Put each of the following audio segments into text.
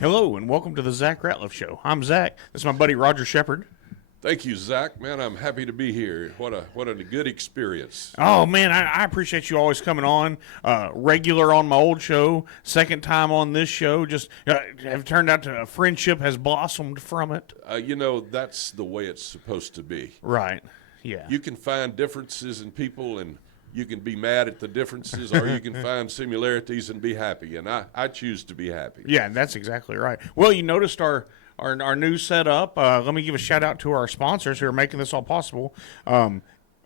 Hello, and welcome to the Zach Ratliff Show. I'm Zach. This is my buddy Roger Sheppard. Thank you, Zach. Man, I'm happy to be here. What a good experience. Oh, man, I appreciate you always coming on. Regular on my old show, second time on this show. Just have turned out to a friendship has blossomed from it. That's the way it's supposed to be. Right, yeah. You can find differences in people, and you can be mad at the differences, or you can find similarities and be happy. And I choose to be happy. Yeah, that's exactly right. Well, you noticed our new setup. Let me give a shout out to our sponsors who are making this all possible.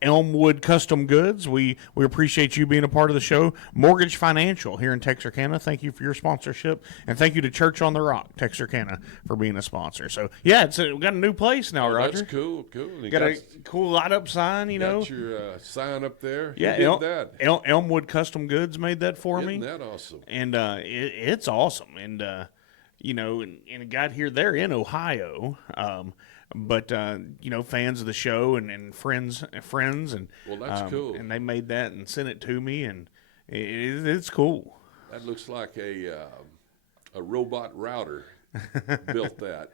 Elmwood Custom Goods. We appreciate you being a part of the show. Mortgage Financial here in Texarkana. Thank you for your sponsorship, and thank you to Church on the Rock, Texarkana, for being a sponsor. So yeah, we got a new place now, Roger. That's cool. You got a cool light up sign. You know, got your sign up there. Yeah, Who did that? Elmwood Custom Goods made that for me. Isn't that awesome? And it's awesome. And and it got here. They're in Ohio. But fans of the show and friends, and well, that's cool. And they made that and sent it to me, and it's cool. That looks like a robot router built that.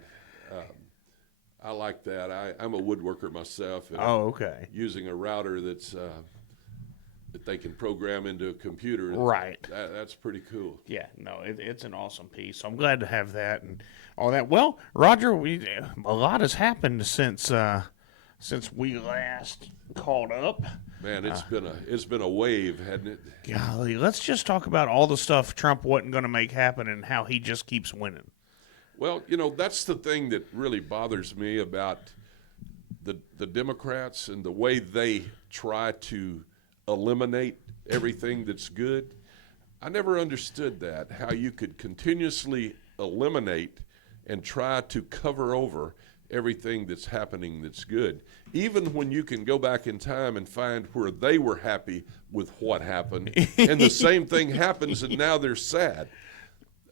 I like that. I'm a woodworker myself. And okay. Using a router that's that they can program into a computer. Right. That's pretty cool. Yeah, no, it's an awesome piece. So I'm glad to have that and all that. Well, Roger, a lot has happened since we last caught up. Man, it's been a wave, hasn't it? Golly, let's just talk about all the stuff Trump wasn't going to make happen and how he just keeps winning. Well, that's the thing that really bothers me about the Democrats and the way they try to eliminate everything that's good. I never understood that, how you could continuously eliminate and try to cover over everything that's happening that's good, even when you can go back in time and find where they were happy with what happened, and the same thing happens and now they're sad.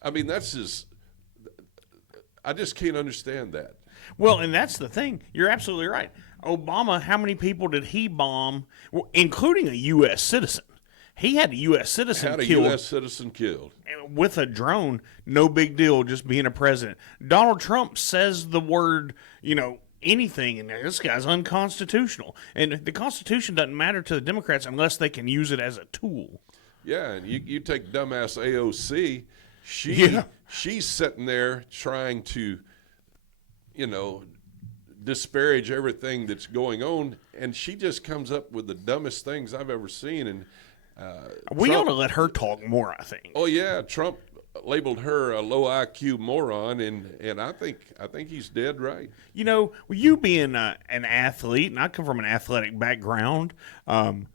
I mean, I just can't understand that. Well, and that's the thing. You're absolutely right. Obama, how many people did he bomb, including a U.S. citizen? He had a U.S. citizen killed. With a drone, no big deal, just being a president. Donald Trump says the word, anything, and this guy's unconstitutional. And the Constitution doesn't matter to the Democrats unless they can use it as a tool. Yeah, and you take dumbass AOC, she's sitting there trying to, disparage everything that's going on, and she just comes up with the dumbest things I've ever seen. And we ought to let her talk more, I think. Oh yeah, Trump labeled her a low IQ moron, and I think he's dead right. You being an athlete, and I come from an athletic background, when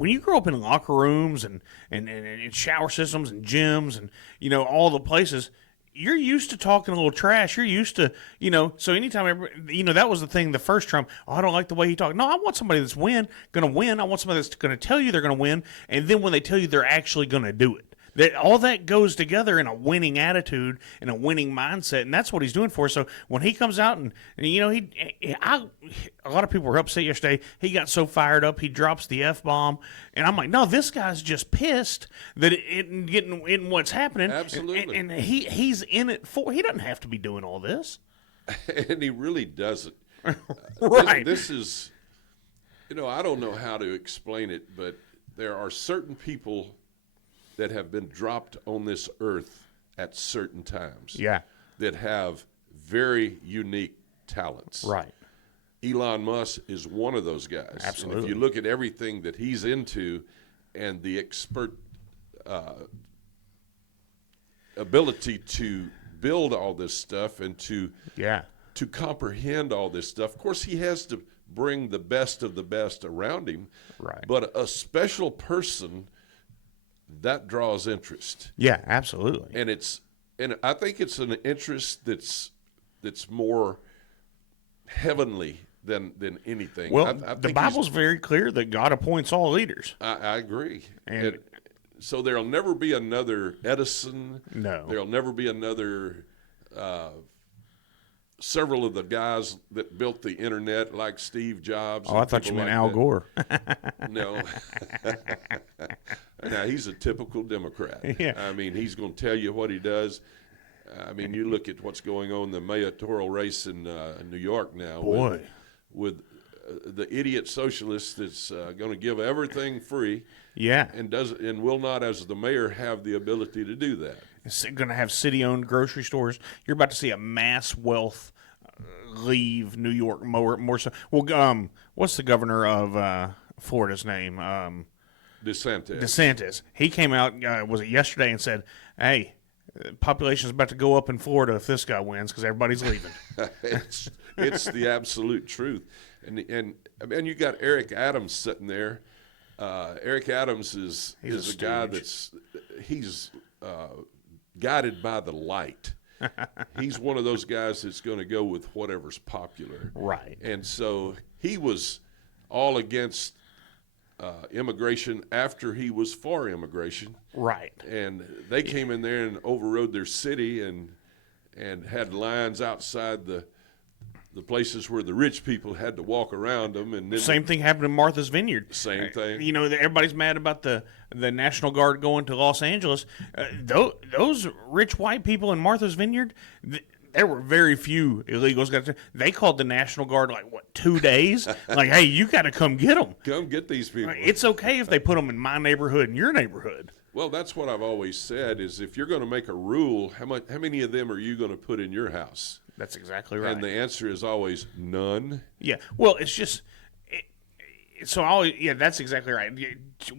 you grow up in locker rooms and shower systems and gyms and all the places, you're used to talking a little trash. You're used to, so anytime, that was the thing, the first Trump, I don't like the way he talked. No, I want somebody that's going to win. I want somebody that's going to tell you they're going to win. And then when they tell you they're actually going to do it. All that goes together in a winning attitude and a winning mindset, and that's what he's doing for us. So when he comes out and a lot of people were upset yesterday. He got so fired up, he drops the F-bomb, and I'm like, no, this guy's just pissed that it getting in what's happening. Absolutely, and he's in it for. He doesn't have to be doing all this, and he really doesn't. Right. This is, I don't know how to explain it, but there are certain people that have been dropped on this earth at certain times. Yeah. That have very unique talents. Right. Elon Musk is one of those guys. Absolutely. And if you look at everything that he's into and the expert ability to build all this stuff and to comprehend all this stuff, of course he has to bring the best of the best around him. Right. But a special person that draws interest. Yeah, absolutely. And I think it's an interest that's more heavenly than anything. Well, I think the Bible's very clear that God appoints all leaders. I agree. And so there'll never be another Edison. No. There'll never be another several of the guys that built the internet, like Steve Jobs. Oh, I thought you meant Al Gore. No. Now, he's a typical Democrat. Yeah. I mean, he's going to tell you what he does. I mean, you look at what's going on in the mayoral race in New York now. Boy. With the idiot socialist that's going to give everything free. Yeah. And will not, as the mayor, have the ability to do that. It's going to have city-owned grocery stores. You're about to see a mass wealth leave New York more so. Well, what's the governor of Florida's name? DeSantis. He came out, was it yesterday, and said, hey, population's about to go up in Florida if this guy wins because everybody's leaving. It's the absolute truth. And you got Eric Adams sitting there. Eric Adams is a guy that's guided by the light. He's one of those guys that's going to go with whatever's popular. Right. And so he was all against immigration after he was for immigration. Right. And they came in there and overrode their city and had lines outside the places where the rich people had to walk around them. And then same thing happened in Martha's Vineyard. Same thing. You know, everybody's mad about the National Guard going to Los Angeles. Those rich white people in Martha's Vineyard, there were very few illegals. They called the National Guard 2 days? Like, hey, you got to come get them. Come get these people. It's okay if they put them in my neighborhood and your neighborhood. Well, that's what I've always said is if you're going to make a rule, how many of them are you going to put in your house? That's exactly right. And the answer is always none. Yeah. Well, it's just that's exactly right.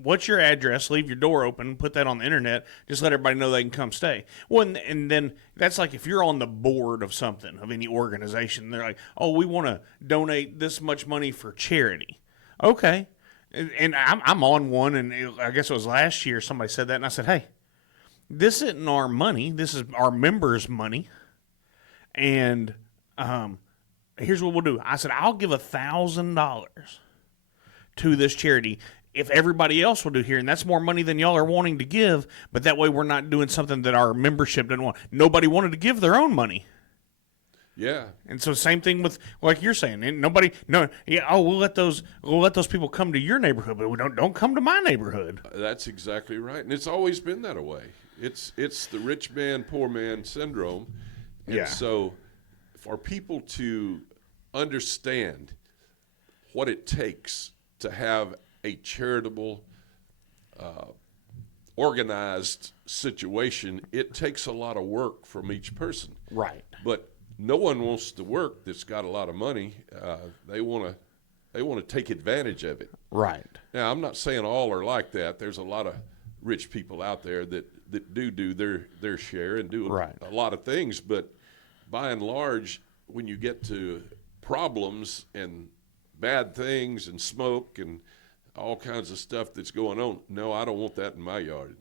What's your address? Leave your door open. Put that on the internet. Just let everybody know they can come stay. Well, and then that's like if you're on the board of something, of any organization, they're like, oh, we want to donate this much money for charity. Okay. And I'm on one, and I guess it was last year somebody said that, and I said, hey, this isn't our money. This is our members' money. And here's what we'll do. I said, I'll give $1,000 to this charity if everybody else will do here. And that's more money than y'all are wanting to give. But that way we're not doing something that our membership didn't want. Nobody wanted to give their own money. Yeah. And so same thing with, like you're saying, and we'll let those people come to your neighborhood, but we don't come to my neighborhood. That's exactly right. And it's always been that way. It's the rich man, poor man syndrome. And so for people to understand what it takes to have a charitable, organized situation, it takes a lot of work from each person. Right. But no one wants to work that's got a lot of money. They want to take advantage of it. Right. Now, I'm not saying all are like that. There's a lot of rich people out there that do their share and do a lot of things, but by and large, when you get to problems and bad things and smoke and all kinds of stuff that's going on, no, I don't want that in my yard.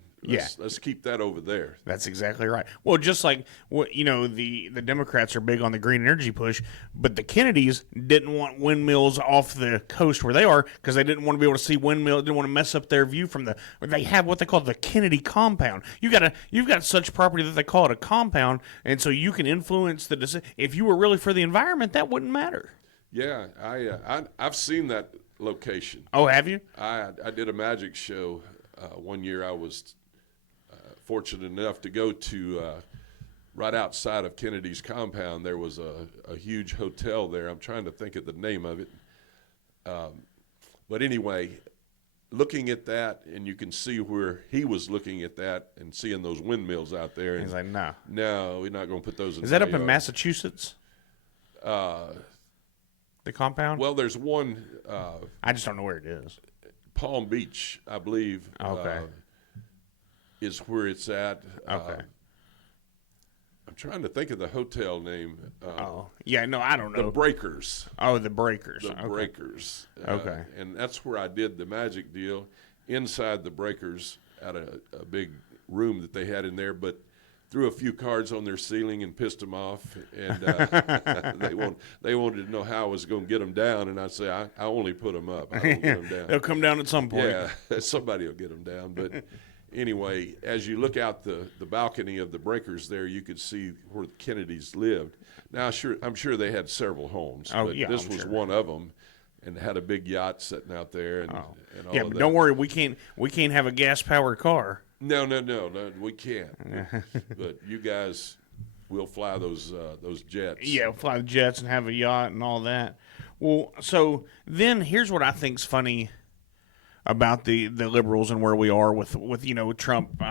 Let's keep that over there. That's exactly right. Well, just like the Democrats are big on the green energy push, but the Kennedys didn't want windmills off the coast where they are because they didn't want to be able to see windmills. Didn't want to mess up their view from they have what they call the Kennedy compound. You've got such property that they call it a compound, and so you can influence the decision. If you were really for the environment, that wouldn't matter. Yeah, I've seen that location. Oh, have you? I did a magic show one year. I was fortunate enough to go to right outside of Kennedy's compound. There was a huge hotel there. I'm trying to think of the name of it. But anyway, looking at that, and you can see where he was looking at that and seeing those windmills out there. And he's like, no, we're not going to put those in. Is that up in Massachusetts? The compound? Well, there's one. I just don't know where it is. Palm Beach, I believe. Okay. Is where it's at. Okay. I'm trying to think of the hotel name. I don't know. The Breakers. Oh, the Breakers. The Breakers. Okay. And that's where I did the magic deal, inside the Breakers at a big room that they had in there, but threw a few cards on their ceiling and pissed them off, and they wanted to know how I was going to get them down, and I say I only put them up. I don't get them down. They'll come down at some point. Yeah, somebody will get them down, but. Anyway, as you look out the balcony of the Breakers there, you could see where the Kennedys lived. Now, I'm sure they had several homes, but this was one of them, and had a big yacht sitting out there. And all of but that. Don't worry, we can't have a gas-powered car. No, we can't. But you guys we'll fly those jets. Yeah, fly the jets and have a yacht and all that. Well, so then here's what I think's funny about the liberals and where we are with Trump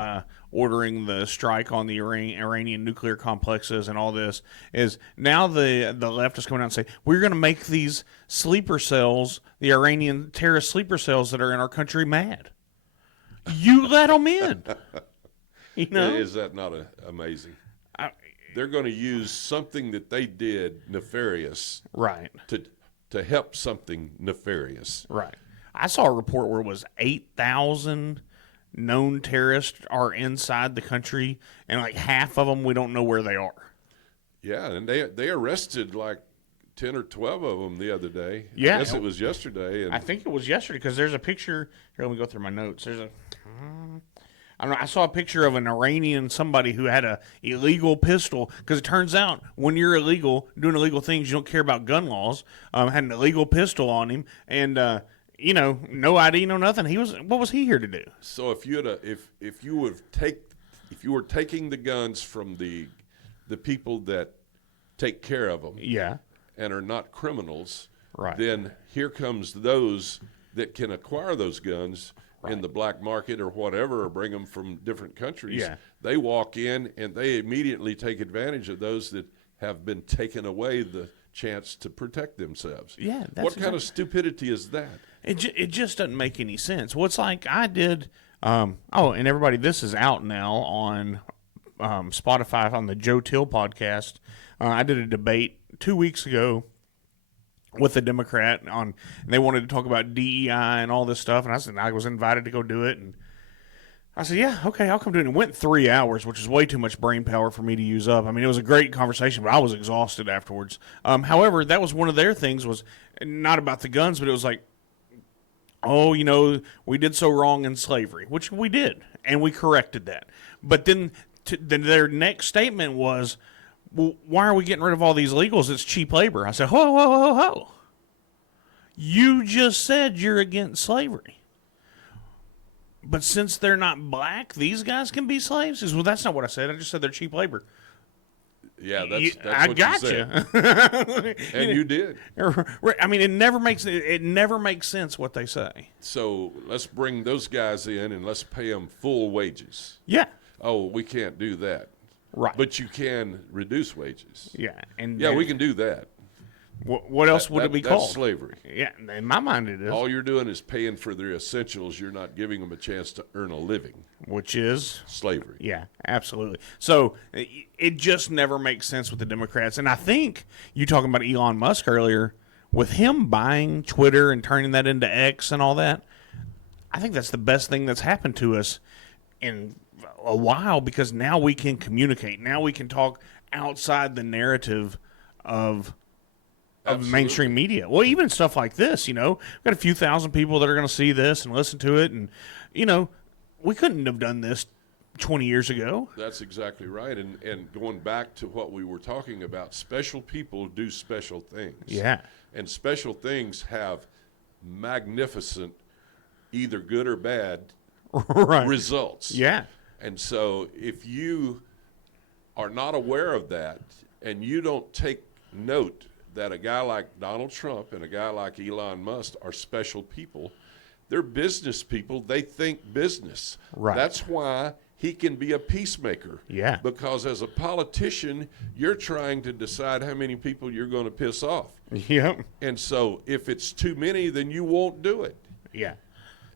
ordering the strike on the Iranian nuclear complexes and all this is now the left is coming out and say we're going to make these sleeper cells, the Iranian terrorist sleeper cells that are in our country, mad. You let them in. Is that not amazing? They're going to use something that they did nefarious, right, to help something nefarious, right. I saw a report where it was 8,000 known terrorists are inside the country, and like half of them we don't know where they are. Yeah, and they arrested like 10 or 12 of them the other day. Yeah, I guess it was yesterday. And I think it was yesterday because there's a picture. Here, let me go through my notes. There's a. I don't know. I saw a picture of an Iranian somebody who had a illegal pistol because it turns out when you're illegal doing illegal things, you don't care about gun laws. Had an illegal pistol on him and. No ID, no nothing. What was he here to do? So if you were taking the guns from the people that take care of them, yeah, and are not criminals, right, then here comes those that can acquire those guns right. in the black market or whatever, or bring them from different countries. Yeah. They walk in and they immediately take advantage of those that have been taken away the chance to protect themselves. Yeah, what kind of stupidity is that? It just doesn't make any sense. Well, it's like I did. And everybody, this is out now on Spotify on the Joe Till podcast. I did a debate 2 weeks ago with a Democrat and they wanted to talk about DEI and all this stuff, and I said I was invited to go do it, and I said, yeah, okay, I'll come do it. And it went 3 hours, which is way too much brain power for me to use up. I mean, it was a great conversation, but I was exhausted afterwards. However, that was one of their things, was not about the guns, but it was like, oh, we did so wrong in slavery, which we did, and we corrected that. But then their next statement was, well, why are we getting rid of all these illegals? It's cheap labor. I said, whoa, whoa, whoa, whoa. You just said you're against slavery. But since they're not black, these guys can be slaves? Well, that's not what I said. I just said they're cheap labor. Yeah, that's I what got you said. And you did. I mean, it never makes sense what they say. So let's bring those guys in and let's pay them full wages. Yeah. Oh, we can't do that. Right. But you can reduce wages. Yeah. And yeah, we can do that. What else would it be called? That's slavery. Yeah, in my mind it is. All you're doing is paying for their essentials. You're not giving them a chance to earn a living. Which is? Slavery. Yeah, absolutely. So it just never makes sense with the Democrats. And I think you talking about Elon Musk earlier, with him buying Twitter and turning that into X and all that, I think that's the best thing that's happened to us in a while, because now we can communicate. Now we can talk outside the narrative of mainstream media. Well, even stuff like this, we've got a few thousand people that are going to see this and listen to it. And, we couldn't have done this 20 years ago. That's exactly right. And going back to what we were talking about, special people do special things. Yeah. And special things have magnificent, either good or bad, right. results. Yeah. And so if you are not aware of that and you don't take note that a guy like Donald Trump and a guy like Elon Musk are special people, they're business people. They think business. Right. That's why he can be a peacemaker. Yeah. Because as a politician, you're trying to decide how many people you're going to piss off. Yep. And so if it's too many, then you won't do it. Yeah.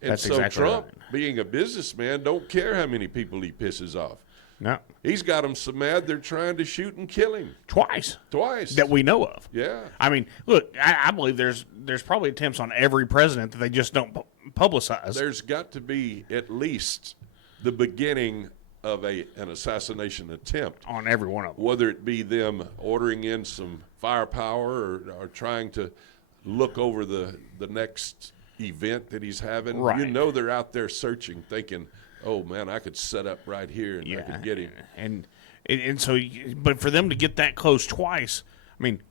And That's so exactly Trump, right. being a businessman, don't care how many people he pisses off. No. He's got them so mad they're trying to shoot and kill him. Twice. That we know of. Yeah. I mean, look, I believe there's probably attempts on every president that they just don't publicize. There's got to be at least the beginning of an assassination attempt. On every one of them. Whether it be them ordering in some firepower or trying to look over the next event that he's having. Right. They're out there searching, thinking, oh, man, I could set up right here and I could get him. And so, but for them to get that close twice, I mean,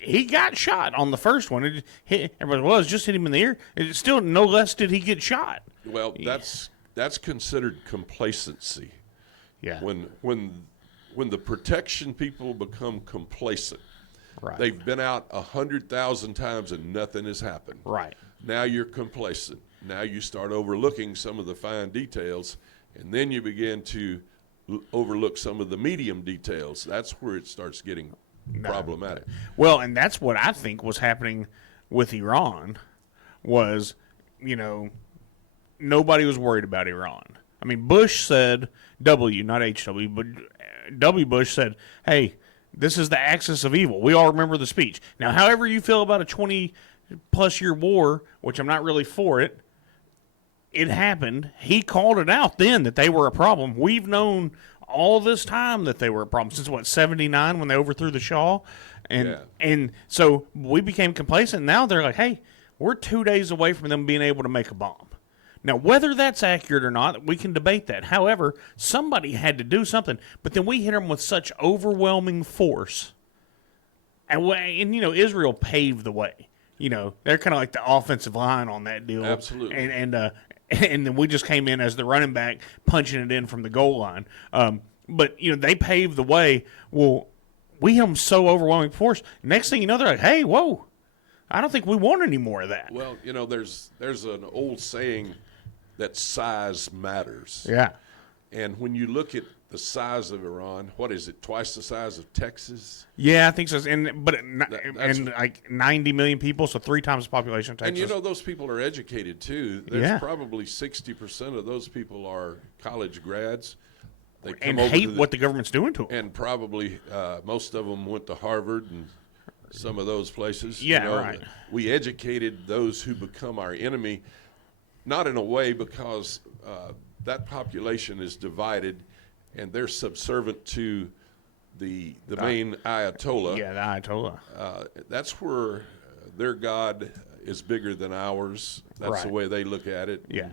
he got shot on the first one. It hit, everybody, well, it's just hit him in the ear. It's still no less did he get shot. Well, that's considered complacency. Yeah. When when the protection people become complacent, Right. they've been out 100,000 times and nothing has happened. Right. Now you're complacent. Now you start overlooking some of the fine details, and then you begin to overlook some of the medium details. That's where it starts getting problematic. Well, and that's what I think was happening with Iran was, nobody was worried about Iran. I mean, Bush said, W, not HW, but W. Bush said, hey, this is the axis of evil. We all remember the speech. Now, however you feel about a 20-plus year war, which I'm not really for it, it happened. He called it out then that they were a problem. We've known all this time that they were a problem since, 79 when they overthrew the Shah? And so we became complacent. Now they're like, hey, we're 2 days away from them being able to make a bomb. Now, whether that's accurate or not, we can debate that. However, somebody had to do something. But then we hit them with such overwhelming force. And Israel paved the way. They're kind of like the offensive line on that deal. Absolutely. And then we just came in as the running back, punching it in from the goal line. But they paved the way. Well, we hit them so overwhelming force. Next thing you know, they're like, hey, whoa, I don't think we want any more of that. Well, there's an old saying that size matters. Yeah. And when you look at the size of Iran, what is it, twice the size of Texas? Yeah, I think so. And like 90 million people, so 3 times the population of Texas. And those people are educated too. There's probably 60% of those people are college grads. They come over hate what the government's doing to them. And probably most of them went to Harvard and some of those places. Yeah, right. We educated those who become our enemy, not in a way because that population is divided and they're subservient to the main Ayatollah. Yeah, the Ayatollah. That's where their God is bigger than ours. That's the way they look at it. Yeah.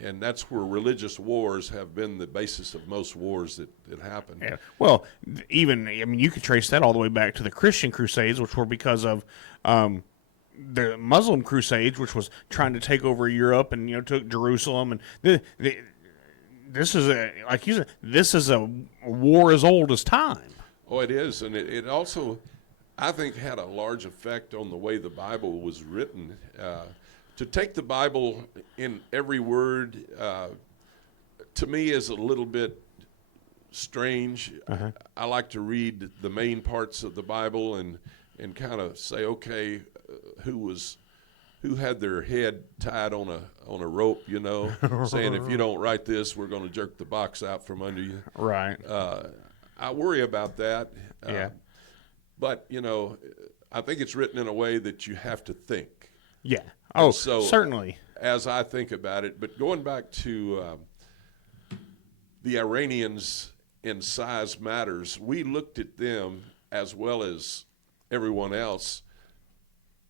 And that's where religious wars have been the basis of most wars that happen. Yeah. Well, you could trace that all the way back to the Christian Crusades, which were because of the Muslim Crusades, which was trying to take over Europe and took Jerusalem. And this is like you said, this is a war as old as time. Oh, it is, and it also, I think, had a large effect on the way the Bible was written. To take the Bible in every word, to me, is a little bit strange. Uh-huh. I like to read the main parts of the Bible and kind of say, okay, who had their head tied on a rope, saying if you don't write this, we're going to jerk the box out from under you. Right. I worry about that. Yeah. But I think it's written in a way that you have to think. Yeah. Oh, so, certainly. As I think about it, but going back to the Iranians in size matters, we looked at them as well as everyone else.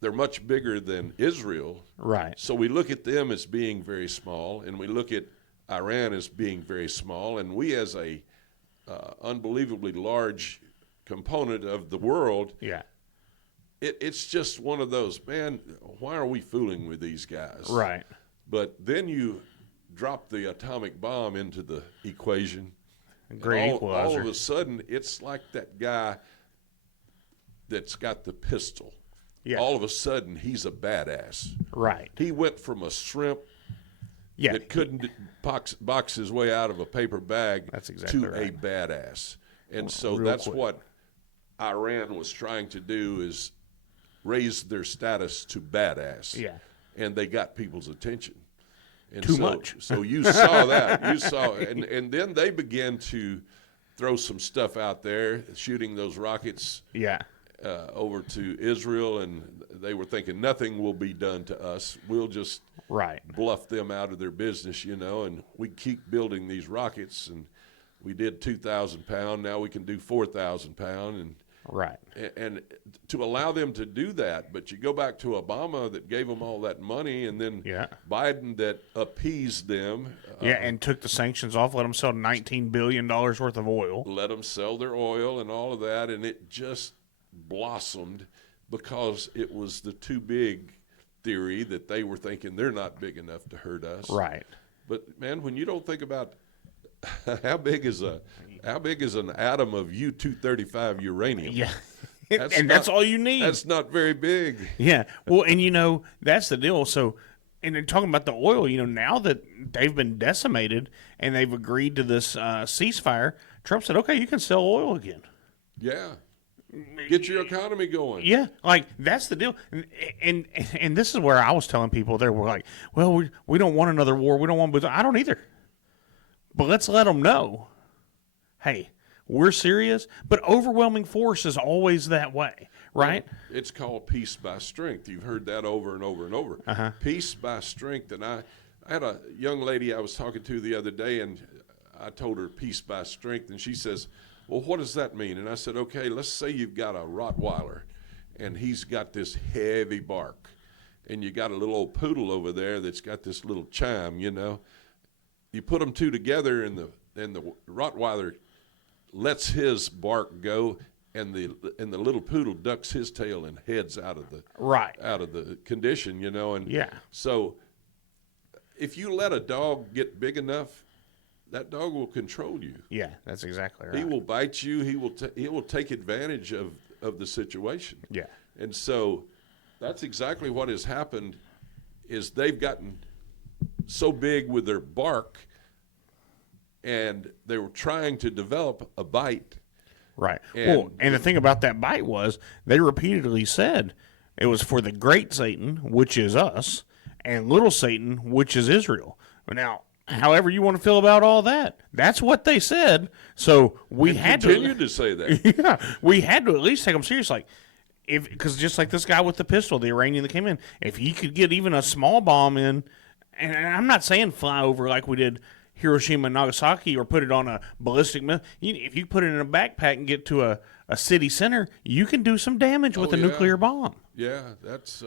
They're much bigger than Israel. Right. So we look at them as being very small, and we look at Iran as being very small, and we as a unbelievably large component of the world. Yeah. It's just one of those, man, why are we fooling with these guys? Right. But then you drop the atomic bomb into the equation. Great equalizer. All of a sudden, it's like that guy that's got the pistol. Yeah. All of a sudden, he's a badass. Right. He went from a shrimp that couldn't box his way out of a paper bag to a badass. And so that's what Iran was trying to do, is raise their status to badass. Yeah. And they got people's attention. And Too much. So you saw that. And then they began to throw some stuff out there, shooting those rockets over to Israel, and they were thinking nothing will be done to us. We'll just bluff them out of their business, and we keep building these rockets, and we did 2,000 pound. Now we can do 4,000 pound, and to allow them to do that. But you go back to Obama that gave them all that money, and then Biden that appeased them. And took the sanctions off, let them sell $19 billion worth of oil. Let them sell their oil and all of that, and it just blossomed because it was the too big theory that they were thinking they're not big enough to hurt us. Right. But, man, when you don't think about how big is an atom of U-235 uranium? Yeah. That's That's not- all you need. That's not very big. Yeah. Well, and that's the deal. So, and they're talking about the oil, now that they've been decimated and they've agreed to this ceasefire, Trump said, okay, you can sell oil again. Yeah. Get your economy going. Yeah. Like, that's the deal. And this is where I was telling people, they were like, well, we don't want another war. We don't want, I don't either. But let's let them know, hey, we're serious, but overwhelming force is always that way, right? It's called peace by strength. You've heard that over and over and over. Peace by strength. And I had a young lady I was talking to the other day, and I told her peace by strength, and she says, well, what does that mean? And I said, okay, let's say you've got a Rottweiler, and he's got this heavy bark, and you got a little old poodle over there that's got this little chime, You put them two together, and the Rottweiler lets his bark go, and the little poodle ducks his tail and heads out of the condition, And Yeah. so if you let a dog get big enough, that dog will control you. Yeah, that's exactly right. He will bite you. He will take advantage of the situation. Yeah. And so that's exactly what has happened. Is they've gotten so big with their bark, and they were trying to develop a bite. Right. And the thing about that bite was they repeatedly said it was for the great Satan, which is us, and little Satan, which is Israel. Now, however you want to feel about all that, that's what they said. So we had to say that. Yeah, we had to at least take them serious. Like, because just like this guy with the pistol, the Iranian that came in, if he could get even a small bomb in, and I'm not saying fly over like we did Hiroshima and Nagasaki or put it on a ballistic missile. If you put it in a backpack and get to a city center, you can do some damage with a nuclear bomb. Yeah, that's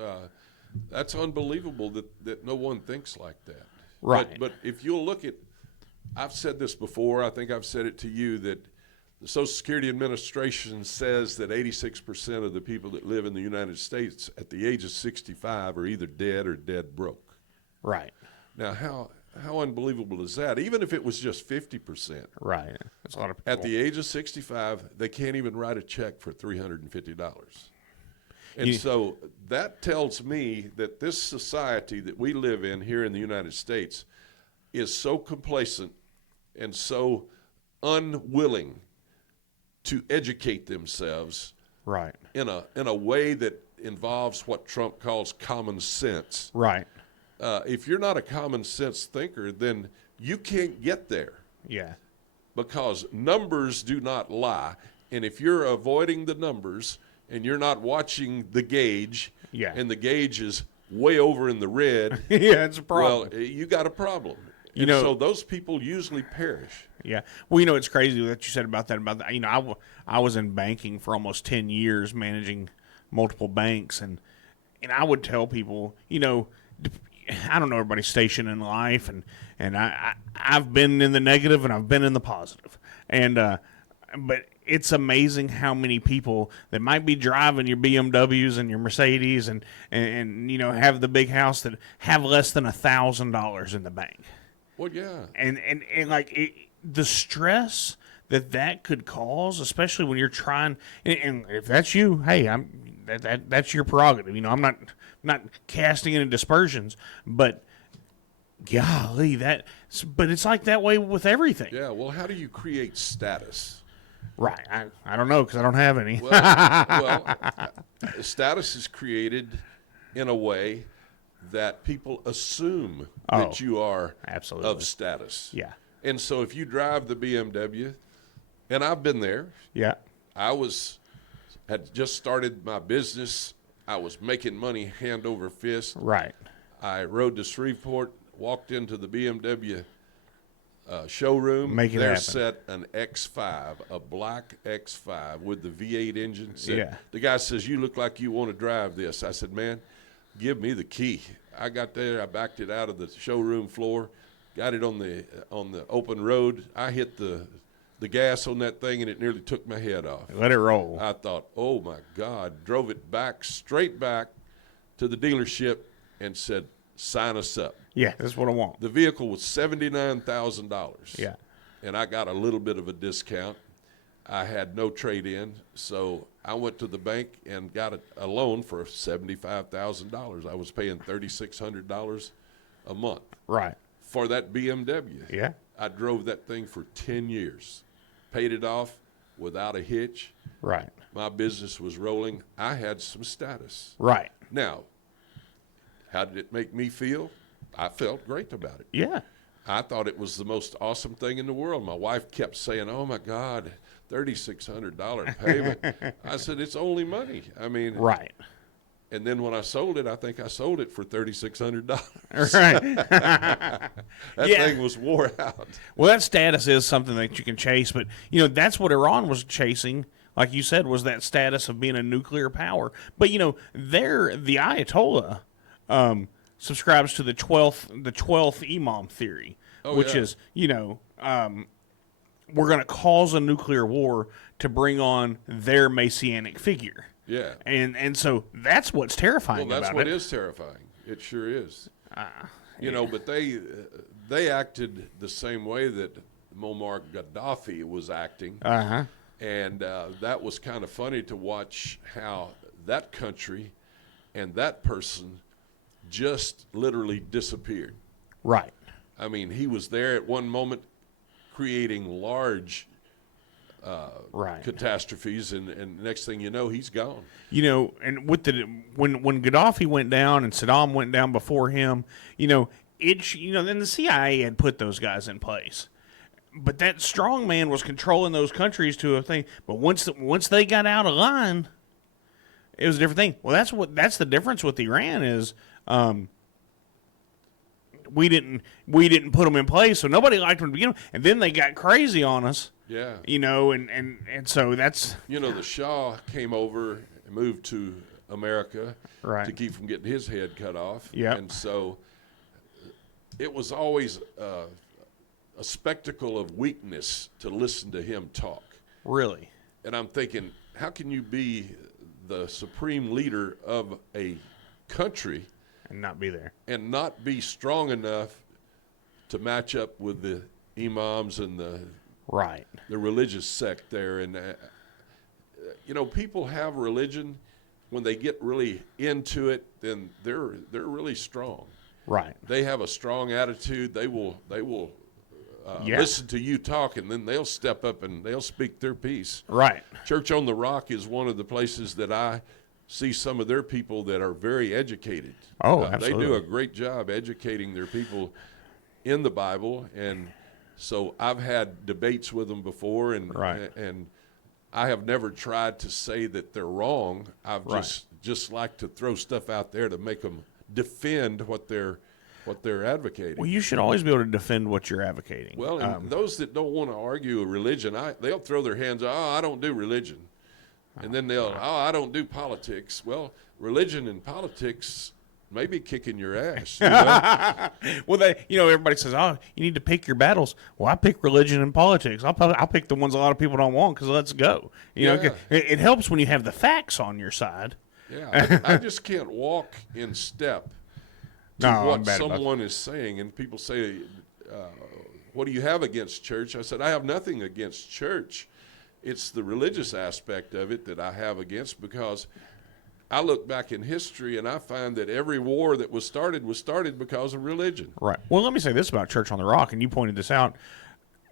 unbelievable that no one thinks like that. Right. But if you'll look at, I've said this before, I think I've said it to you, that the Social Security Administration says that 86% of the people that live in the United States at the age of 65 are either dead or dead broke. Right. Now, how unbelievable is that? Even if it was just 50%. Right. That's a lot of people. At the age of 65, they can't even write a check for $350. And so that tells me that this society that we live in here in the United States is so complacent and so unwilling to educate themselves right in a way that involves what Trump calls common sense. Right. If you're not a common sense thinker, then you can't get there. Yeah. Because numbers do not lie. And if you're avoiding the numbers and you're not watching the gauge, Yeah. and the gauge is way over in the red, Yeah, it's a problem. well, you got a problem. So those people usually perish. Yeah. Well, it's crazy that you said about that. I was in banking for almost 10 years managing multiple banks, and I would tell people, I don't know everybody's station in life, and I've been in the negative and I've been in the positive. And but it's amazing how many people that might be driving your BMWs and your Mercedes and have the big house that have less than $1,000 in the bank. Well, yeah. And the stress that could cause, especially when you're trying, and if that's you, hey, that's your prerogative. I'm not casting any dispersions, but golly, but it's like that way with everything. Yeah. Well, how do you create status? Right. I don't know because I don't have any. Well, status is created in a way that people assume that you are absolutely of status. Yeah. And so if you drive the BMW, and I've been there. Yeah. I had just started my business. I was making money hand over fist. Right. I rode to Shreveport, walked into the BMW showroom. Make it there happen. Set an X5, a black X5 with the V8 engine. Yeah. The guy says, "You look like you want to drive this." I said, "Man, give me the key." I got there. I backed it out of the showroom floor, got it on the open road. I hit the gas on that thing, and it nearly took my head off. Let it roll. I thought, oh, my God. Drove it straight back to the dealership and said, sign us up. Yeah, that's what I want. The vehicle was $79,000. Yeah. and I got a little bit of a discount. I had no trade-in, so I went to the bank and got a loan for $75,000. I was paying $3,600 a month. Right. For that BMW. Yeah. I drove that thing for 10 years, paid it off without a hitch. Right. My business was rolling. I had some status. Right. Now, how did it make me feel? I felt great about it. Yeah. I thought it was the most awesome thing in the world. My wife kept saying, "Oh my God, $3,600 payment." I said, "It's only money." I mean, right. And then when I sold it, I think I sold it for $3,600. Right. That thing was wore out. Well, that status is something that you can chase, but that's what Iran was chasing. Like you said, was that status of being a nuclear power. But the Ayatollah subscribes to the 12th Imam theory, which is we're going to cause a nuclear war to bring on their messianic figure. Yeah. And so that's what's terrifying about it. Well, that's what is terrifying. It sure is. But they acted the same way that Muammar Gaddafi was acting. Uh-huh. And that was kind of funny to watch how that country and that person just literally disappeared. Right. I mean, he was there at one moment creating large catastrophes, and next thing you know, he's gone. And with when Gaddafi went down and Saddam went down before him, then the CIA had put those guys in place. But that strong man was controlling those countries to a thing. But once they got out of line, it was a different thing. Well, that's the difference with Iran is we didn't put them in place, so nobody liked them to begin with. And then they got crazy on us. Yeah. And so that's the Shah came over and moved to America right. to keep from getting his head cut off. Yeah. And so it was always a spectacle of weakness to listen to him talk. Really? And I'm thinking, how can you be the supreme leader of a country and not be there and not be strong enough to match up with the imams and the religious sect there? And people have religion. When they get really into it, then they're really strong. Right. They have a strong attitude. They will listen to you talk, and then they'll step up and they'll speak their piece. Right. Church on the Rock is one of the places that I see some of their people that are very educated. Oh, absolutely. They do a great job educating their people in the Bible, and so I've had debates with them before, and I have never tried to say that they're wrong. I've just like to throw stuff out there to make them defend what they're advocating. Well, you should always be able to defend what you're advocating. Well, and those that don't want to argue a religion, they'll throw their hands up, I don't do religion. And then I don't do politics. Well, religion and politics may be kicking your ass. Well, everybody says, you need to pick your battles. Well, I pick religion and politics. I'll pick the ones a lot of people don't want because let's go. It helps when you have the facts on your side. Yeah, I just can't walk in step to what someone is saying. And people say, what do you have against church? I said, I have nothing against church. It's the religious aspect of it that I have against, because I look back in history and I find that every war that was started because of religion. Right. Well, let me say this about Church on the Rock, and you pointed this out.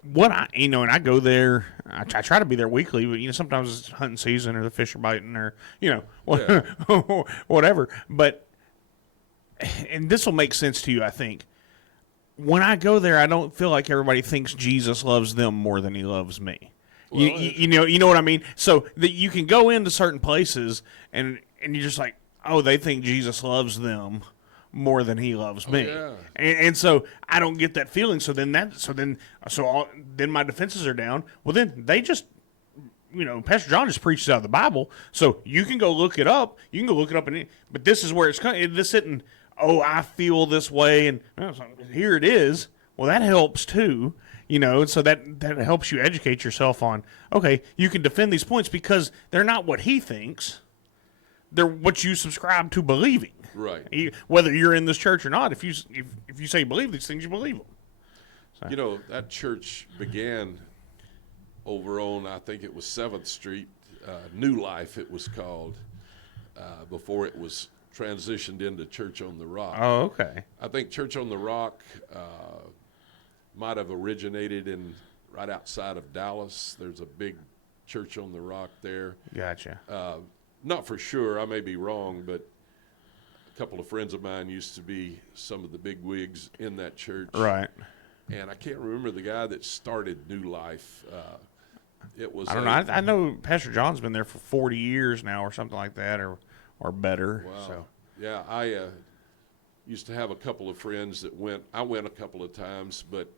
And I go there, I try to be there weekly, but, sometimes it's hunting season or the fish are biting or, whatever. But, and this will make sense to you, I think. When I go there, I don't feel like everybody thinks Jesus loves them more than he loves me. Well, you know what I mean? So that you can go into certain places and you're just like, oh, they think Jesus loves them more than he loves me. Yeah. And so I don't get that feeling. So then my defenses are down. Well, then they just, Pastor John just preaches out of the Bible. So you can go look it up. But this is where it's coming. This isn't, I feel this way and here it is. Well, that helps too. So that helps you educate yourself on, okay, you can defend these points because they're not what he thinks. They're what you subscribe to believing. Right. Whether you're in this church or not, if you say you believe these things, you believe them. You know, that church began over on, I think it was 7th Street, New Life it was called, before it was transitioned into Church on the Rock. Oh, okay. I think Church on the Rock might have originated in right outside of Dallas. There's a big Church on the Rock there. Gotcha. Not for sure, I may be wrong, but a couple of friends of mine used to be some of the big wigs in that church. Right. And I can't remember the guy that started New Life. It was I don't know. I know Pastor John's been there for 40 years now or something like that or better. Wow. So. Yeah, I used to have a couple of friends that went. I went a couple of times, but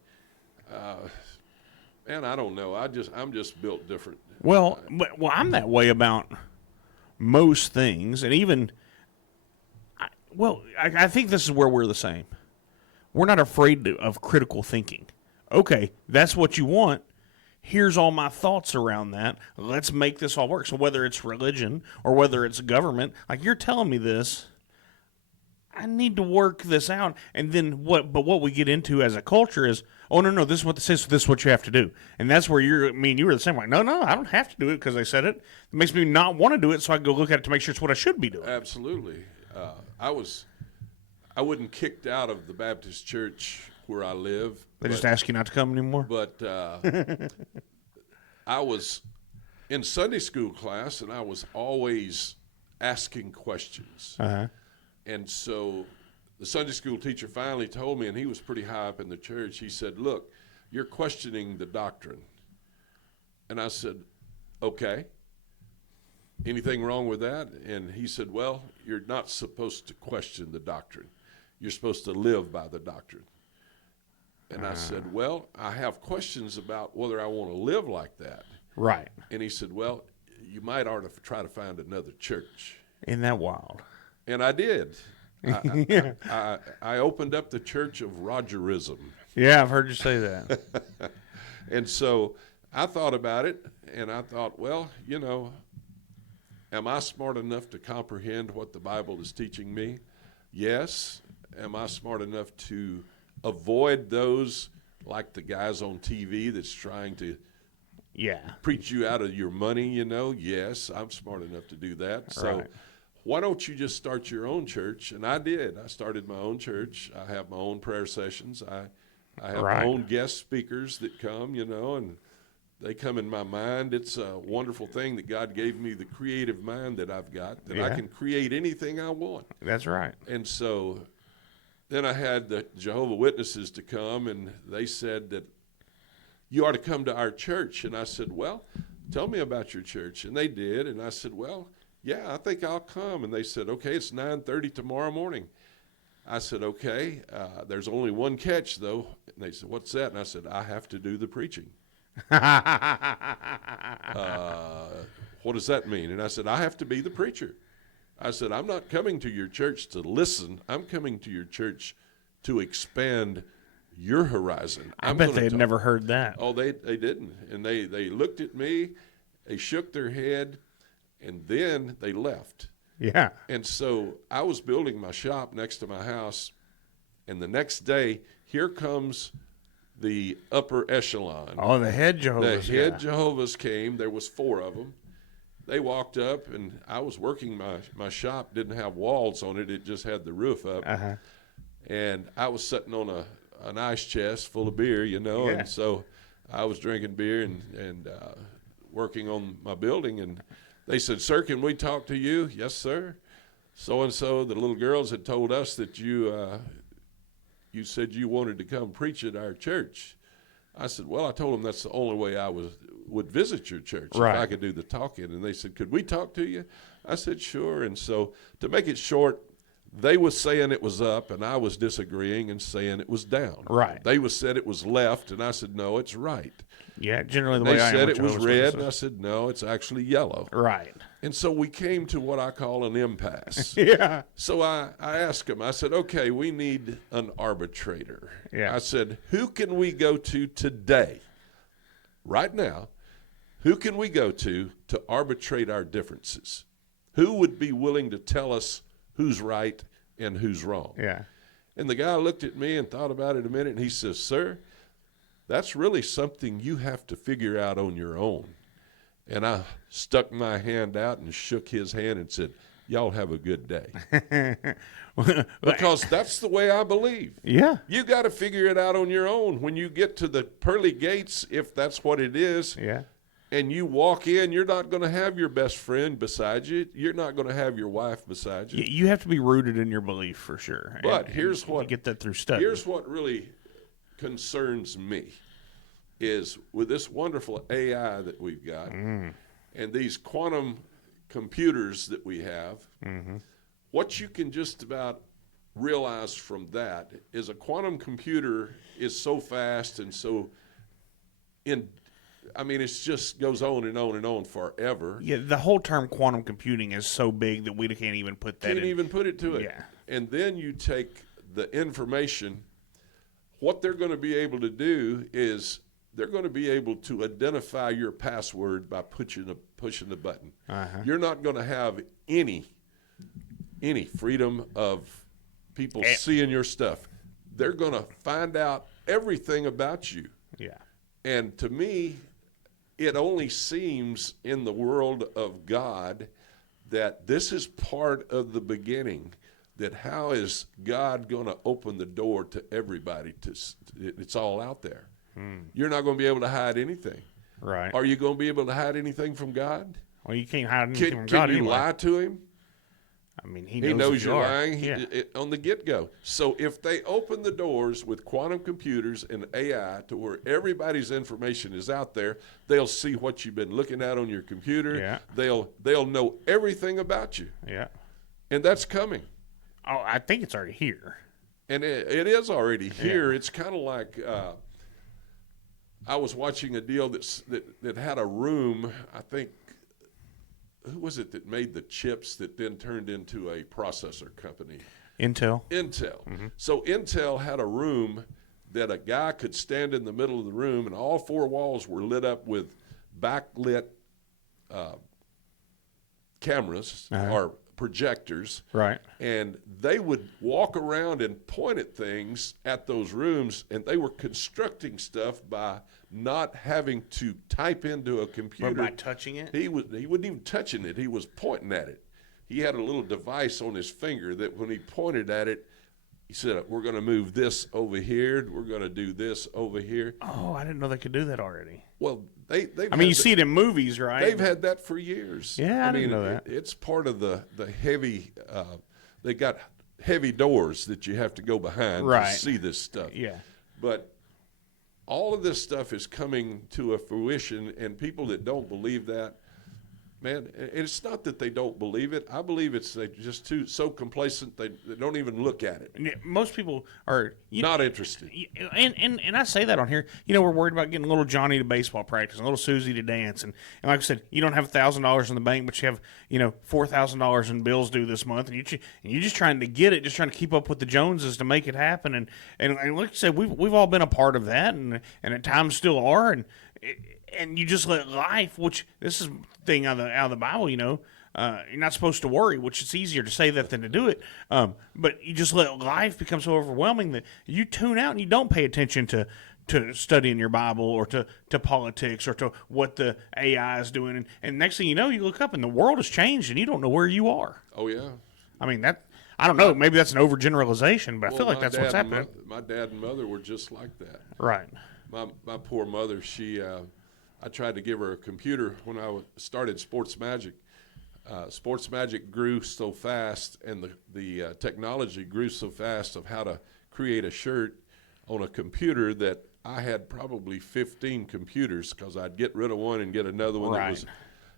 man, I don't know. I'm just built different. Well, I'm that way about most things, and even I think this is where we're the same. We're not afraid of critical thinking. Okay, that's what you want. Here's all my thoughts around that. Let's make this all work. So whether it's religion or whether it's government, like you're telling me this, I need to work this out. And then what we get into as a culture is, oh, no, this is what this says, so this is what you have to do. And that's where you were the same way. No, I don't have to do it because they said it. It makes me not want to do it, so I go look at it to make sure it's what I should be doing. Absolutely. I wasn't kicked out of the Baptist church where I live. They just ask you not to come anymore? But I was in Sunday school class, and I was always asking questions. Uh-huh. And so the Sunday school teacher finally told me, and he was pretty high up in the church, he said, look, you're questioning the doctrine. And I said, okay. Anything wrong with that? And he said, well, you're not supposed to question the doctrine. You're supposed to live by the doctrine. And I said, well, I have questions about whether I want to live like that. Right. And he said, well, you might ought to try to find another church. Isn't that wild? And I did. Yeah. I opened up the Church of Rogerism. Yeah, I've heard you say that. And so I thought about it, and I thought, well, am I smart enough to comprehend what the Bible is teaching me? Yes. Am I smart enough to avoid those like the guys on TV that's trying to preach you out of your money, Yes, I'm smart enough to do that. So why don't you just start your own church? And I did. I started my own church. I have my own prayer sessions. I have my own guest speakers that come, and they come in my mind. It's a wonderful thing that God gave me the creative mind that I've got, that I can create anything I want. That's right. And so then I had the Jehovah's Witnesses to come, and they said that you ought to come to our church. And I said, well, tell me about your church. And they did. And I said, well, yeah, I think I'll come. And they said, okay, it's 9:30 tomorrow morning. I said, okay, there's only one catch, though. And they said, what's that? And I said, I have to do the preaching. What does that mean? And I said, I have to be the preacher. I said, I'm not coming to your church to listen. I'm coming to your church to expand your horizon. I bet they had never heard that. Oh, they didn't. And they looked at me, they shook their head, and then they left. Yeah. And so I was building my shop next to my house, and the next day, here comes the upper echelon. Oh, the head Jehovah's. The head Jehovah's came. There was 4 of them. They walked up, and I was working my shop. Didn't have walls on it. It just had the roof up. Uh-huh. And I was sitting on an ice chest full of beer, and so I was drinking beer and working on my building. And they said, sir, can we talk to you? Yes, sir. So-and-so, the little girls had told us that you said you wanted to come preach at our church. I said, well, I told them that's the only way I would visit your church, if I could do the talking. And they said, could we talk to you? I said, sure. And so to make it short, they was saying it was up, and I was disagreeing and saying it was down. Right. They said it was left, and I said, no, it's right. Yeah, generally the way I am. They said it was red, and I said, no, it's actually yellow. Right. And so we came to what I call an impasse. Yeah. So I asked them, I said, okay, we need an arbitrator. Yeah. I said, who can we go to today, right now, who can we go to arbitrate our differences? Who would be willing to tell us who's right and who's wrong? Yeah. And the guy looked at me and thought about it a minute, and he says, sir, that's really something you have to figure out on your own. And I stuck my hand out and shook his hand and said, y'all have a good day. Because that's the way I believe. Yeah. You got to figure it out on your own. When you get to the pearly gates, if that's what it is, Yeah. and you walk in, you're not going to have your best friend beside you. You're not going to have your wife beside you. You have to be rooted in your belief for sure. But and here's you what get that through study. Here's what really concerns me is with this wonderful AI that we've got and these quantum computers that we have, what you can just about realize from that is a quantum computer is so fast and so it just goes on and on and on forever. Yeah, the whole term quantum computing is so big that we can't even put that Can't even put it to it. Yeah. And then you take the information. What they're going to be able to do is they're going to be able to identify your password by pushing the button. You're not going to have any freedom of people seeing your stuff. They're going to find out everything about you. Yeah. And to me, it only seems in the world of God that this is part of the beginning, that how is God going to open the door to everybody? It's all out there. You're not going to be able to hide anything. Right. Are you going to be able to hide anything from God? Well, you can't hide anything from God Can you anyway. lie to him? I mean, he He knows if you're you are. lying Yeah. on the get-go. So if they open the doors with quantum computers and AI to where everybody's information is out there, they'll see what you've been looking at on your computer. Yeah. They'll know everything about you. Yeah. And that's coming. Oh, I think it's already here. And it is already here. It's kind of like I was watching a deal that had a room, I think, who was it that made the chips that then turned into a processor company? Intel. So Intel had a room that a guy could stand in the middle of the room, and all four walls were lit up with backlit cameras or projectors. Right. And they would walk around and point at things at those rooms, and they were constructing stuff by not having to type into a computer. But by touching it? He wasn't even touching it. He was pointing at it. He had a little device on his finger that when he pointed at it, he said, we're going to move this over here. We're going to do this over here. Oh, I didn't know they could do that already. Well, they've I mean, you see it in movies, right? They've had that for years. Yeah, I didn't know that. It's part of the heavy, they got heavy doors that you have to go behind to see this stuff. Yeah. But all of this stuff is coming to a fruition, and people that don't believe that, man, and it's not that they don't believe it. I believe they're just so complacent they don't even look at it. Most people are Not interested. And I say that on here. We're worried about getting little Johnny to baseball practice and little Susie to dance, and like I said, you don't have $1,000 in the bank, but you have $4,000 in bills due this month, and you're just trying to get it, just trying to keep up with the Joneses to make it happen. And like you said, we've all been a part of that, and at times still are, and you just let life, which this is the thing out of the Bible, you're not supposed to worry, which it's easier to say that than to do it. But you just let life become so overwhelming that you tune out and you don't pay attention to studying your Bible or to politics or to what the AI is doing. And next thing you know, you look up and the world has changed and you don't know where you are. Oh, yeah. I mean, I don't know, maybe that's an overgeneralization, but I feel like that's what's happening. My dad and mother were just like that. Right. My poor mother, I tried to give her a computer when I started Sports Magic. Sports Magic grew so fast, and the technology grew so fast of how to create a shirt on a computer that I had probably 15 computers because I'd get rid of one and get another one. Right.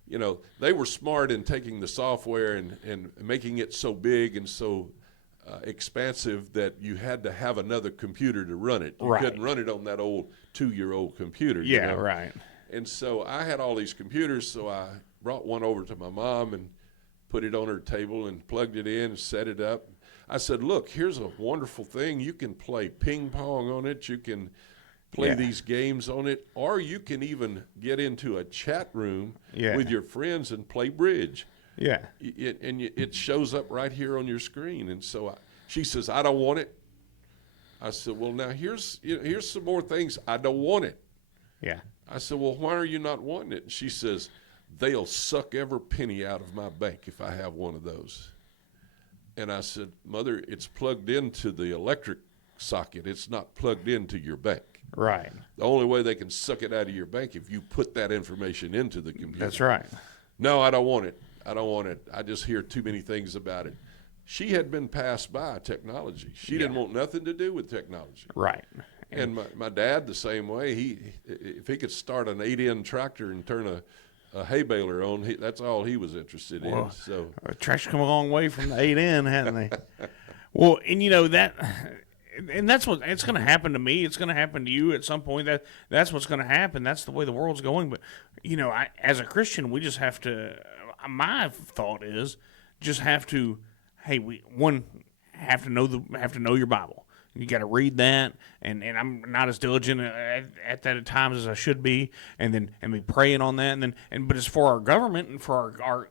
That was, they were smart in taking the software and making it so big and so expansive that you had to have another computer to run it. You couldn't run it on that old 2-year-old computer. Yeah, right. And so I had all these computers, so I brought one over to my mom and put it on her table and plugged it in and set it up. I said, look, here's a wonderful thing. You can play ping pong on it. You can play these games on it. Or you can even get into a chat room with your friends and play bridge. Yeah. It shows up right here on your screen. And so she says, I don't want it. I said, well, now here's some more things. I don't want it. Yeah. I said, well, why are you not wanting it? And she says, they'll suck every penny out of my bank if I have one of those. And I said, Mother, it's plugged into the electric socket. It's not plugged into your bank. Right. The only way they can suck it out of your bank if you put that information into the computer. That's right. No, I don't want it. I don't want it. I just hear too many things about it. She had been passed by technology. She didn't want nothing to do with technology. Right. And my dad, the same way. If he could start an 8-in tractor and turn a hay baler on, that's all he was interested in. So tractors come a long way from the 8N, haven't they? Well, and you know that, and that's what it's going to happen to me. It's going to happen to you at some point. That's what's going to happen. That's the way the world's going. But you know, as a Christian, we just have to. My thought is, just have to. Hey, we have to know your Bible. You got to read that, and I'm not as diligent at that at times as I should be, and be praying on that, but it's for our government and for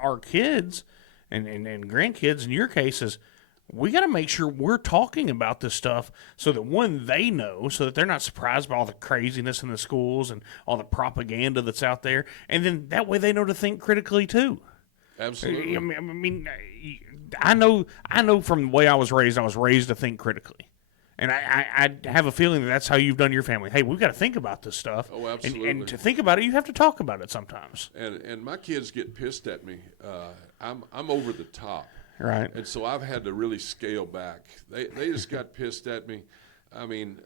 our kids and grandkids. In your cases, we got to make sure we're talking about this stuff so that one, they know, so that they're not surprised by all the craziness in the schools and all the propaganda that's out there, and then that way they know to think critically too. Absolutely. I mean, I know from the way I was raised to think critically. And I have a feeling that that's how you've done your family. Hey, we've got to think about this stuff. Oh, absolutely. And to think about it, you have to talk about it sometimes. And my kids get pissed at me. I'm over the top. Right. And so I've had to really scale back. They just got pissed at me. I mean,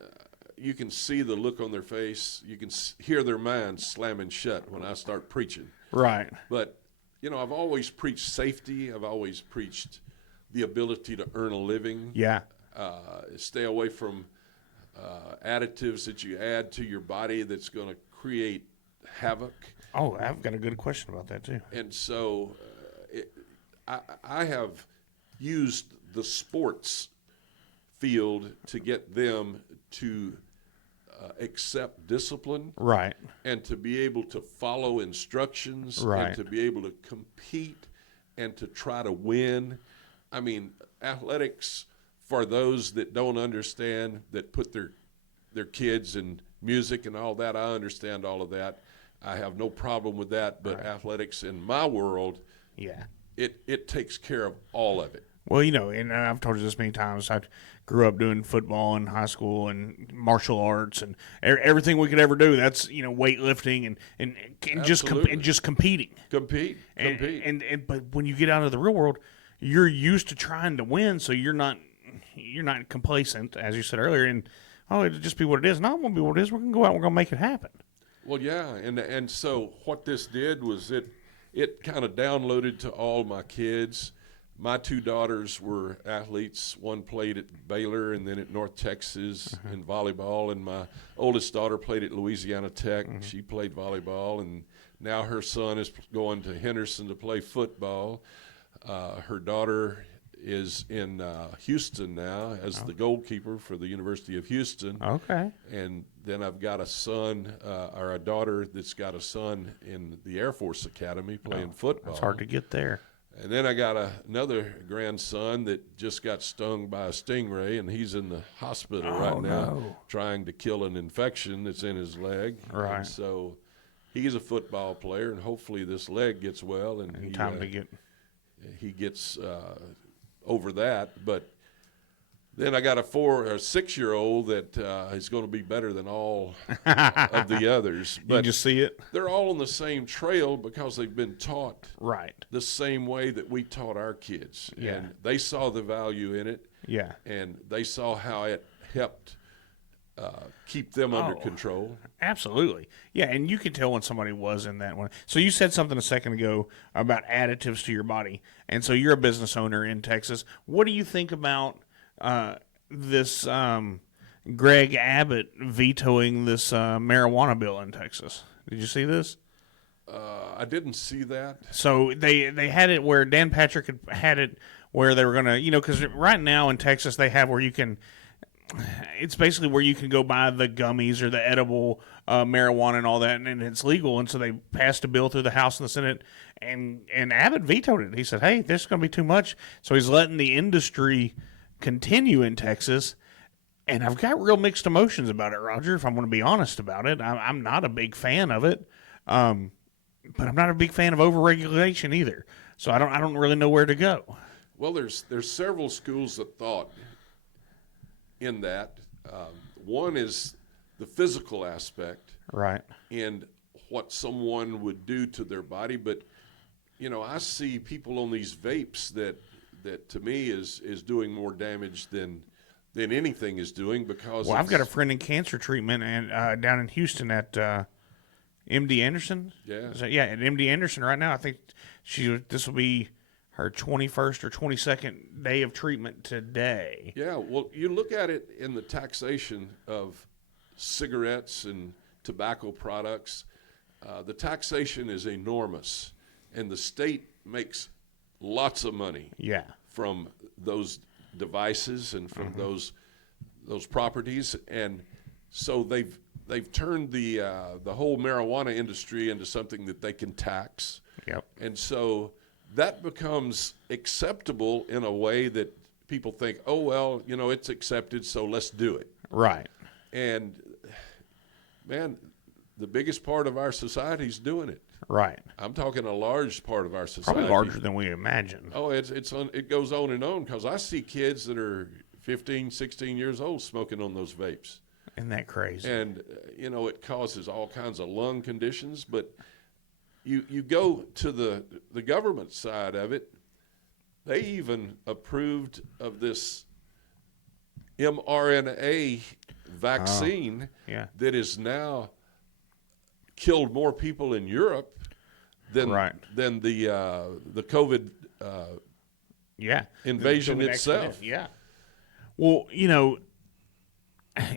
you can see the look on their face. You can hear their minds slamming shut when I start preaching. Right. But, you know, I've always preached safety. I've always preached the ability to earn a living. Yeah. Stay away from additives that you add to your body that's going to create havoc. Oh, I've got a good question about that too. And so I have used the sports field to get them to accept discipline. Right. And to be able to follow instructions. Right. And to be able to compete and to try to win. I mean, athletics, for those that don't understand, that put their kids in music and all that, I understand all of that. I have no problem with that. But athletics in my world, it takes care of all of it. Well, you know, and I've told you this many times, I grew up doing football in high school and martial arts and everything we could ever do. That's, you know, weightlifting and just competing. Compete. But when you get out of the real world, you're used to trying to win, so you're not complacent, as you said earlier, and it'll just be what it is. No, it won't be what it is. We're going to go out and we're going to make it happen. Well, yeah, and so what this did was it kind of downloaded to all my kids. My two daughters were athletes. One played at Baylor and then at North Texas in volleyball, and my oldest daughter played at Louisiana Tech. She played volleyball, and now her son is going to Henderson to play football. Her daughter is in Houston now as the goalkeeper for the University of Houston. Okay. And then I've got a daughter that's got a son in the Air Force Academy playing football. It's hard to get there. And then I got another grandson that just got stung by a stingray, and he's in the hospital now trying to kill an infection that's in his leg. Right. And so he's a football player, and hopefully this leg gets well. And he gets over that. But then I got a 6-year-old that is going to be better than all of the others. But you just see it. They're all on the same trail because they've been taught the same way that we taught our kids. Yeah. And they saw the value in it. Yeah. And they saw how it helped keep them under control. Absolutely. Yeah, and you could tell when somebody was in that one. So you said something a second ago about additives to your body. And so you're a business owner in Texas. What do you think about this Greg Abbott vetoing this marijuana bill in Texas? Did you see this? I didn't see that. So they had it where Dan Patrick had it where they were going to, because right now in Texas they have where you can, it's basically where you can go buy the gummies or the edible marijuana and all that, and it's legal. And so they passed a bill through the House and the Senate, and Abbott vetoed it. He said, hey, this is going to be too much. So he's letting the industry continue in Texas. And I've got real mixed emotions about it, Roger, if I'm going to be honest about it. I'm not a big fan of it, but I'm not a big fan of overregulation either. So I don't really know where to go. Well, there's several schools of thought in that. One is the physical aspect, Right. and what someone would do to their body. But I see people on these vapes that to me is doing more damage than anything is doing, because Well, I've got a friend in cancer treatment and down in Houston at MD Anderson. Yeah. At MD Anderson right now. I think this will be her 21st or 22nd day of treatment today. Yeah, well, you look at it in the taxation of cigarettes and tobacco products. The taxation is enormous, and the state makes lots of money Yeah. from those devices and from those properties, and so they've turned the whole marijuana industry into something that they can tax. Yep. And so that becomes acceptable in a way that people think, oh, well, it's accepted, so let's do it. Right. And, man, the biggest part of our society is doing it. Right. I'm talking a large part of our society. Probably larger than we imagine. Oh, it goes on and on, because I see kids that are 15, 16 years old smoking on those vapes. Isn't that crazy? And, it causes all kinds of lung conditions. But you go to the government side of it, they even approved of this mRNA vaccine yeah. that is now killed more people in Europe than the COVID invasion The itself. Yeah. Well,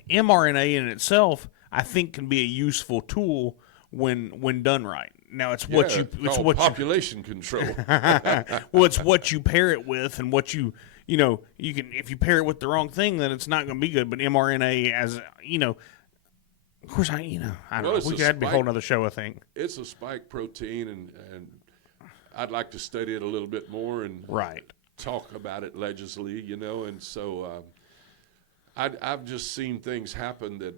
mRNA in itself, I think, can be a useful tool when done right. Now it's population control. Well, it's what you pair it with, and what you can, if you pair it with the wrong thing, then it's not going to be good. But mRNA, as of course, I don't know. That'd be a whole other show, I think. It's a spike protein, and I'd like to study it a little bit more and talk about it legislatively, and so I've just seen things happen that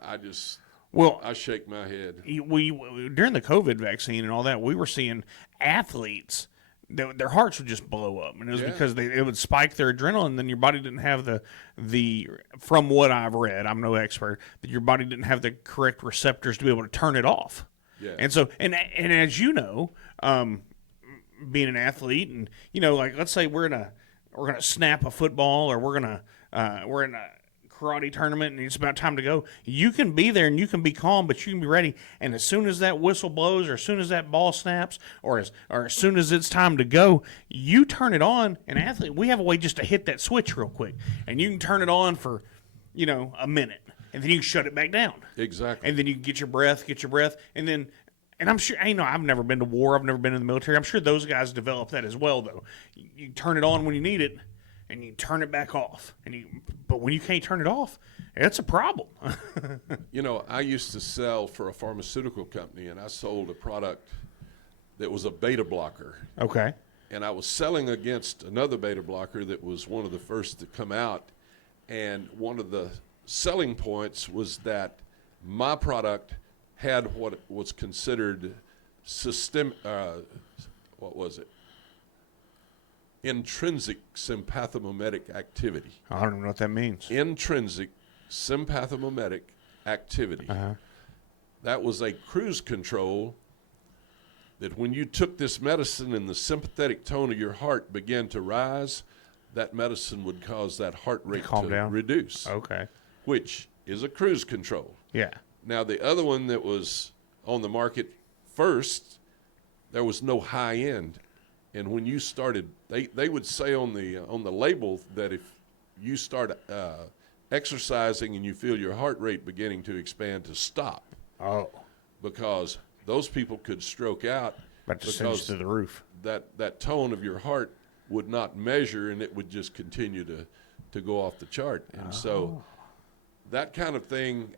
I shake my head. During the COVID vaccine and all that, we were seeing athletes their hearts would just blow up, and it was because it would spike their adrenaline, and then your body didn't have the from what I've read, I'm no expert, that your body didn't have the correct receptors to be able to turn it off. Yeah. And so and as you know, being an athlete, and like, let's say we're gonna snap a football, or we're in a karate tournament and it's about time to go, you can be there and you can be calm, but you can be ready. And as soon as that whistle blows, or as soon as that ball snaps, or as soon as it's time to go, you turn it on. An athlete, we have a way just to hit that switch real quick, and you can turn it on for a minute, and then you can shut it back down. Exactly. And then you can get your breath, and then. And I'm sure, I've never been to war. I've never been in the military. I'm sure those guys develop that as well, though. You turn it on when you need it, and you turn it back off. But when you can't turn it off, it's a problem. I used to sell for a pharmaceutical company, and I sold a product that was a beta blocker. Okay. And I was selling against another beta blocker that was one of the first to come out. And one of the selling points was that my product had what was considered intrinsic sympathomimetic activity. I don't even know what that means. Intrinsic sympathomimetic activity. Uh-huh. That was a cruise control that when you took this medicine and the sympathetic tone of your heart began to rise, that medicine would cause that heart rate to reduce. Okay. Which is a cruise control. Yeah. Now, the other one that was on the market first, there was no high end. And when you started, they would say on the label that if you start exercising and you feel your heart rate beginning to expand, to stop. Oh. Because those people could stroke out. But to send to the roof. That tone of your heart would not measure, and it would just continue to go off the chart. And so that kind of thing,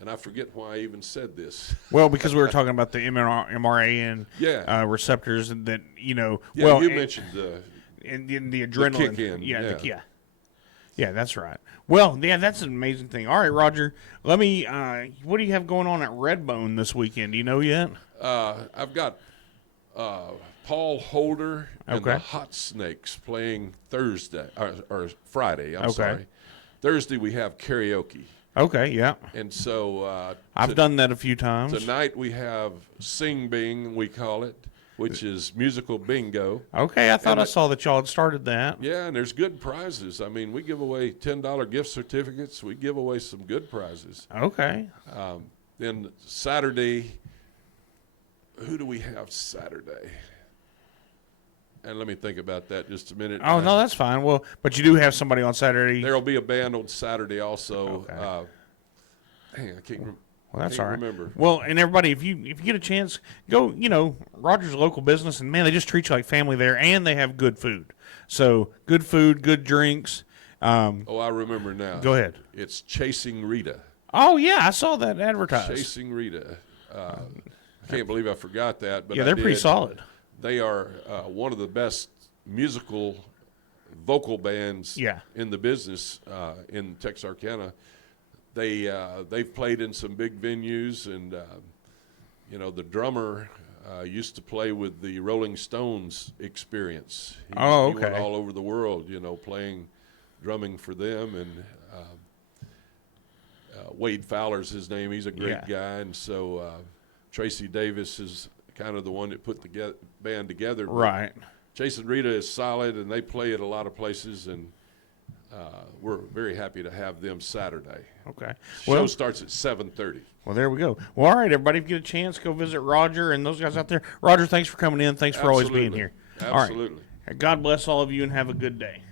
and I forget why I even said this. Well, because we were talking about the mRNA and receptors, and that Yeah, you mentioned and the adrenaline. The kick in. Yeah, that's right. Well, yeah, that's an amazing thing. All right, Roger, let me. What do you have going on at Redbone this weekend? Do you know yet? I've got Paul Holder and Okay. the Hot Snakes playing Thursday or Friday. I'm Okay. sorry. Thursday we have karaoke, Okay, yeah. and so I've done that a few times. tonight we have Sing Bing, we call it, which is musical bingo. Okay, I thought And I saw that y'all had started that. Yeah, and there's good prizes. I mean, we give away $10 gift certificates. We give away some good prizes. Okay. Then Saturday, who do we have Saturday? And let me think about that just a minute. Oh, no, that's fine. Well, but you do have somebody on Saturday. There'll be a band on Saturday also. Okay. Dang, I can't remember. Well, that's all right. Remember. Well, and everybody, if you get a chance, go. Rogers a local business, and man, they just treat you like family there, and they have good food. So good food, good drinks. Oh, I remember now. Go ahead. It's Chasing Rita. Oh yeah, I saw that advertised. Chasing Rita. I can't believe I forgot that. But Yeah, they're I pretty did. solid. They are one of the best musical vocal bands Yeah. in the business in Texarkana. They've played in some big venues, and the drummer used to play with the Rolling Stones Experience. He went okay. all over the world, drumming for them, and Wade Fowler's his name. He's a great guy, and so Tracy Davis is kind of the one that put the band together. Right. Chasing Rita is solid, and they play at a lot of places, and we're very happy to have them Saturday. Okay. Show starts at 7:30. Well, there we go. Well, all right, everybody, if you get a chance, go visit Roger and those guys out there. Roger, thanks for coming in. Thanks for always being here. Absolutely. All right. God bless all of you, and have a good day.